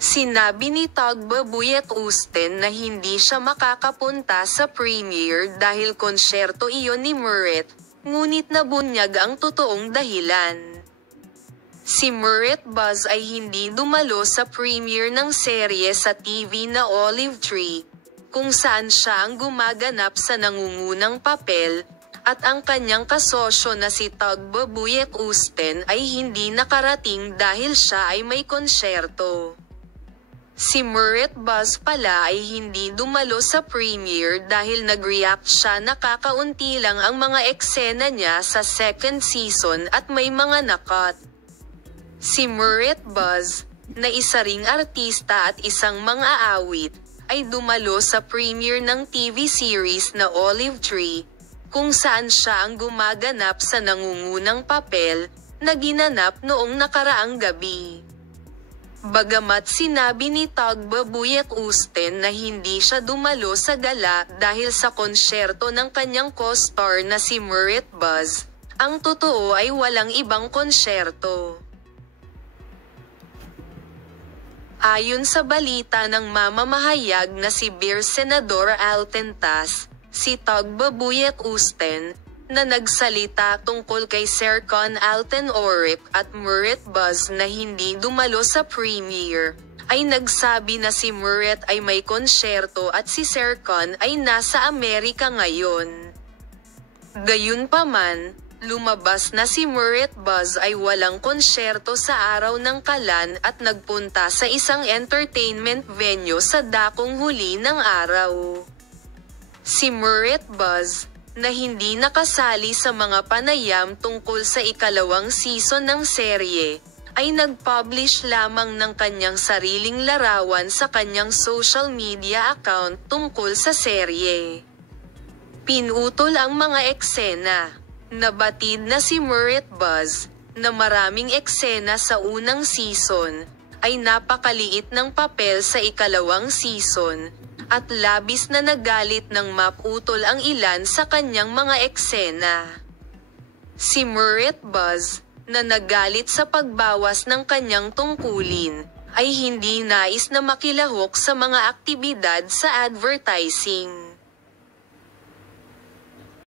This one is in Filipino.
Sinabi ni Tagbabuyat Usten na hindi siya makakapunta sa premiere dahil konsyerto iyon ni Muret, ngunit nabunyag ang totoong dahilan. Si Muret Buzz ay hindi dumalo sa premiere ng serye sa TV na Olive Tree, kung saan siya ang gumaganap sa nangungunang papel, at ang kanyang kasosyo na si Tagbabuyat Usten ay hindi nakarating dahil siya ay may konsyerto. Si Muret Buzz pala ay hindi dumalo sa premiere dahil nag-react siya na kakaunti lang ang mga eksena niya sa second season at may mga nakat. Si Muret Buzz, na isa ring artista at isang mang-aawit, ay dumalo sa premiere ng TV series na Olive Tree, kung saan siya ang gumaganap sa nangungunang papel, na ginanap noong nakaraang gabi. Bagamat sinabi ni Tagbabuyat Usten na hindi siya dumalo sa gala dahil sa konsyerto ng kanyang co-star na si Muret Buzz, ang totoo ay walang ibang konsyerto. Ayon sa balita ng mamamahayag na si Beer Senador Altentas, si Tagbabuyat Usten, na nagsalita tungkol kay Serkan Alten Orip at Muret Buzz na hindi dumalo sa premiere, ay nagsabi na si Muret ay may konsyerto at si Serkan ay nasa Amerika ngayon. Gayunpaman, lumabas na si Muret Buzz ay walang konsyerto sa araw ng Kalan at nagpunta sa isang entertainment venue sa dakong huli ng araw. Si Muret Buzz, na hindi nakasali sa mga panayam tungkol sa ikalawang season ng serye, ay nag-publish lamang ng kanyang sariling larawan sa kanyang social media account tungkol sa serye. Pinutol ang mga eksena. Nabatid na si Muret Buzz, na maraming eksena sa unang season, ay napakaliit ng papel sa ikalawang season, at labis na nagalit nang maputol ang ilan sa kanyang mga eksena. Si Muret Buzz, na nagalit sa pagbawas ng kanyang tungkulin, ay hindi nais na makilahok sa mga aktibidad sa advertising.